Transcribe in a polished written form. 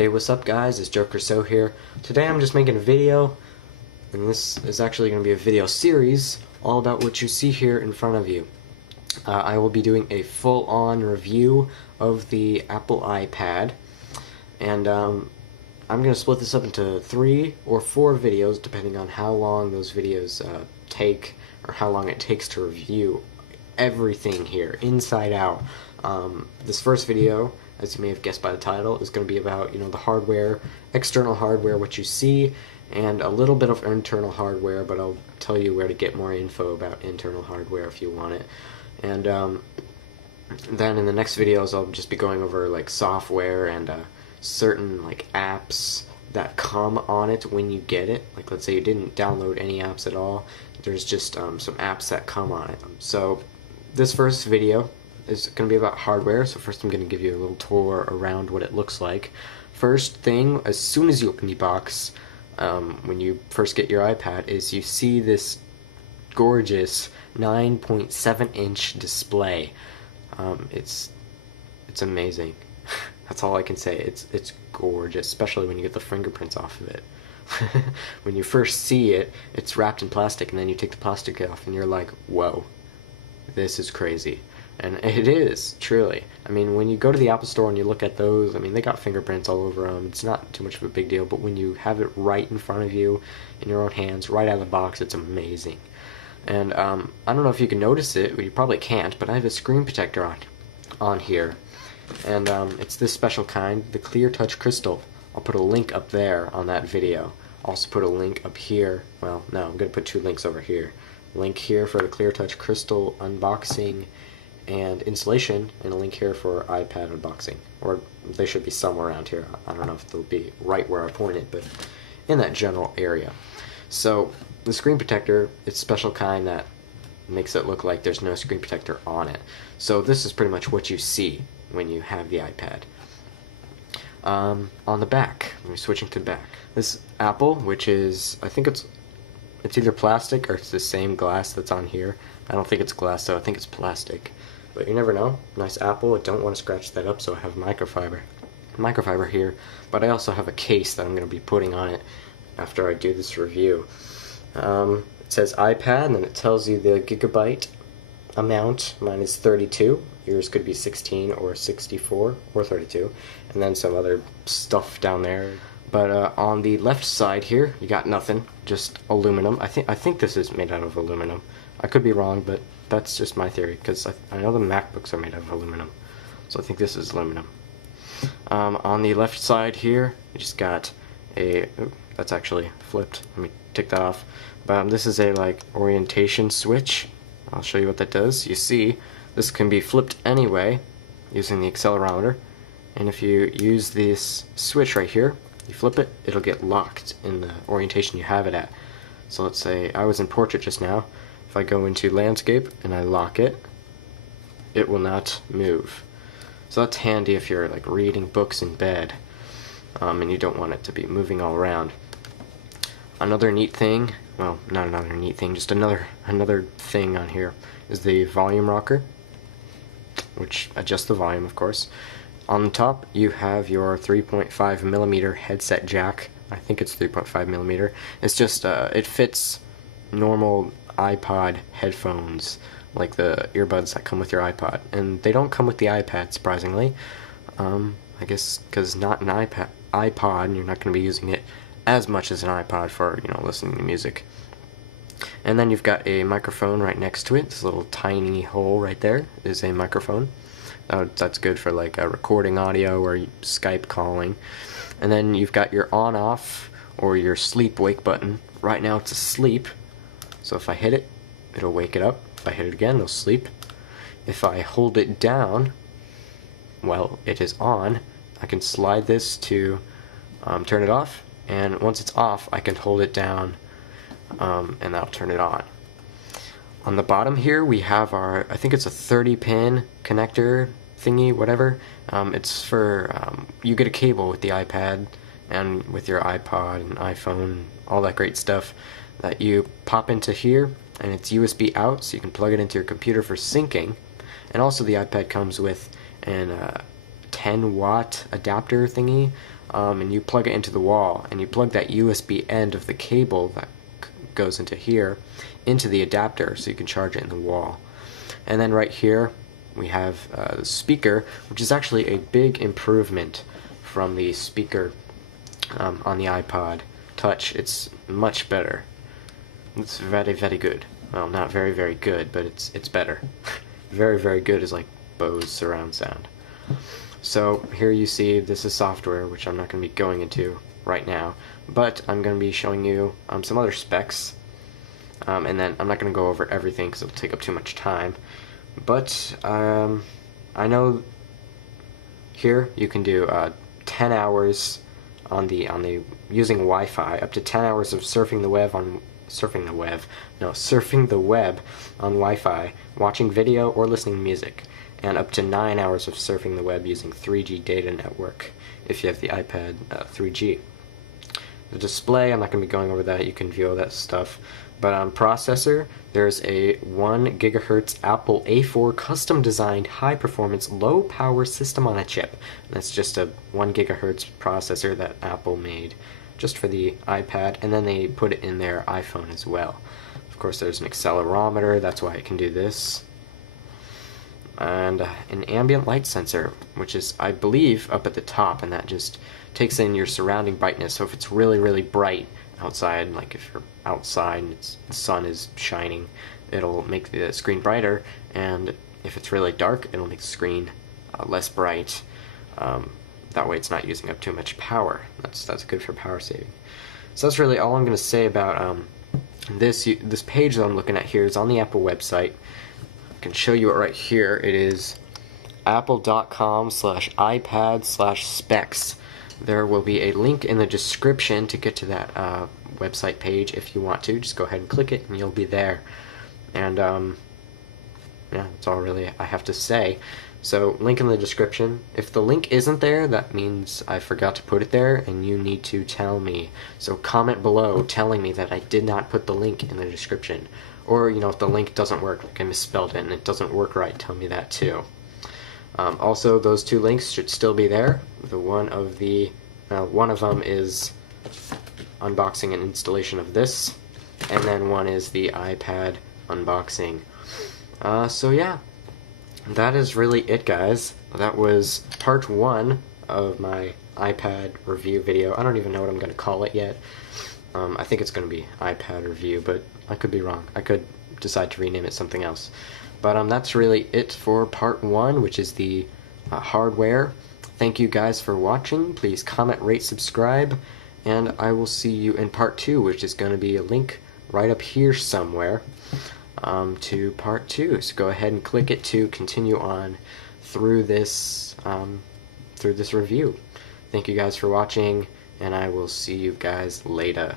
Hey, what's up guys, it's Joe Cruso here. Today I'm just making a video, and this is actually going to be a video series all about what you see here in front of you. I will be doing a full-on review of the Apple iPad, and I'm going to split this up into 3 or 4 videos depending on how long those videos take, or how long it takes to review everything here, inside out. This first video, as you may have guessed by the title, is going to be about, the hardware, external hardware, what you see, and a little bit of internal hardware, but I'll tell you where to get more info about internal hardware if you want it. And then in the next videos I'll just be going over like software and certain like apps that come on it when you get it. Like let's say you didn't download any apps at all, there's just some apps that come on it. So this first video is going to be about hardware, so first I'm going to give you a little tour around what it looks like. First thing, as soon as you open the box, when you first get your iPad, is you see this gorgeous 9.7-inch display. It's amazing. That's all I can say. It's gorgeous, especially when you get the fingerprints off of it. When you first see it, it's wrapped in plastic, and then you take the plastic off and you're like, whoa, this is crazy. And it is, truly. I mean, when you go to the Apple Store and you look at those, I mean, they got fingerprints all over them. It's not too much of a big deal, but when you have it right in front of you, in your own hands, right out of the box, it's amazing. And I don't know if you can notice it, well, you probably can't, but I have a screen protector on here. And it's this special kind, the Clear Touch Crystal. I'll put a link up there on that video. I'll also put a link up here. Well, no, I'm going to put 2 links over here. Link here for the Clear Touch Crystal unboxing and installation, and a link here for iPad unboxing. Or they should be somewhere around here. I don't know if they'll be right where I point it, but in that general area. So the screen protector, it's a special kind that makes it look like there's no screen protector on it. So this is pretty much what you see when you have the iPad. On the back, we're switching to the back. This Apple, which is, I think it's either plastic or it's the same glass that's on here. I don't think it's glass though, I think it's plastic. But you never know. Nice Apple. I don't want to scratch that up, so I have microfiber here. But I also have a case that I'm going to be putting on it after I do this review. It says iPad, and then it tells you the gigabyte amount. Mine is 32. Yours could be 16 or 64 or 32. And then some other stuff down there. But on the left side here, you got nothing, just aluminum. I think this is made out of aluminum. I could be wrong, but that's just my theory, because I know the MacBooks are made out of aluminum. So I think this is aluminum. On the left side here, you just got a, that's actually flipped. Let me take that off. But this is a like orientation switch. I'll show you what that does. You see, this can be flipped anyway using the accelerometer. And if you use this switch right here, you flip it, it'll get locked in the orientation you have it at. So let's say I was in portrait just now. If I go into landscape and I lock it, it will not move. So that's handy if you're like reading books in bed, and you don't want it to be moving all around. Another neat thing, well, not another neat thing, just another thing on here is the volume rocker, which adjusts the volume, of course. On the top, you have your 3.5mm headset jack. I think it's 3.5mm. It's just, it fits normal iPod headphones, like the earbuds that come with your iPod. And they don't come with the iPad, surprisingly. I guess because not an iPod, and you're not going to be using it as much as an iPod for, listening to music. And then you've got a microphone right next to it. This little tiny hole right there is a microphone. That's good for like recording audio or Skype calling. And then you've got your on-off or your sleep-wake button. Right now it's asleep, so if I hit it, it'll wake it up. If I hit it again, it'll sleep. If I hold it down, well, it is on. I can slide this to turn it off, and once it's off, I can hold it down, and that'll turn it on. On the bottom here, we have our, I think it's a 30-pin connector thingy, whatever. It's for, you get a cable with the iPad and with your iPod and iPhone, all that great stuff that you pop into here, and it's USB out, so you can plug it into your computer for syncing. And also the iPad comes with an 10-watt adapter thingy, and you plug it into the wall, and you plug that USB end of the cable that goes into here into the adapter so you can charge it in the wall. And then right here we have the speaker, which is actually a big improvement from the speaker on the iPod Touch. It's much better. It's very, very good. Well, not very, very good, but it's better. Very, very good is like Bose surround sound. So here you see this is software, which I'm not going to be going into right now, but I'm going to be showing you some other specs, and then I'm not going to go over everything because it'll take up too much time. But I know here you can do 10 hours on the using Wi-Fi, up to 10 hours of surfing the web on Wi-Fi, watching video or listening to music, and up to 9 hours of surfing the web using 3G data network if you have the iPad 3G. The display, I'm not going to be going over that, you can view all that stuff. But on processor, there's a 1 GHz Apple A4 custom designed high performance low power system on a chip. And that's just a 1 GHz processor that Apple made just for the iPad, and then they put it in their iPhone as well. Of course, there's an accelerometer, that's why it can do this. And an ambient light sensor, which is, I believe, up at the top, and that just takes in your surrounding brightness. So if it's really, really bright outside, like if you're outside and the sun is shining, it'll make the screen brighter, and if it's really dark, it'll make the screen less bright. That way it's not using up too much power. That's good for power saving. So that's really all I'm going to say about this page that I'm looking at here is on the Apple website. I can show you it right here. It is apple.com/iPad/specs. There will be a link in the description to get to that website page if you want to. Just go ahead and click it and you'll be there. And yeah, that's all really I have to say. So link in the description. If the link isn't there, that means I forgot to put it there and you need to tell me. So comment below telling me that I did not put the link in the description. Or, you know, if the link doesn't work, like I misspelled it and it doesn't work right, tell me that too. Also, those two links should still be there. One of them is unboxing and installation of this, and then one is the iPad unboxing. So yeah, that is really it, guys. That was part 1 of my iPad review video. I don't even know what I'm going to call it yet. I think it's going to be iPad review, but I could be wrong. I could decide to rename it something else. But that's really it for part 1, which is the hardware. Thank you guys for watching. Please comment, rate, subscribe, and I will see you in part 2, which is going to be a link right up here somewhere to part 2. So go ahead and click it to continue on through this review. Thank you guys for watching, and I will see you guys later.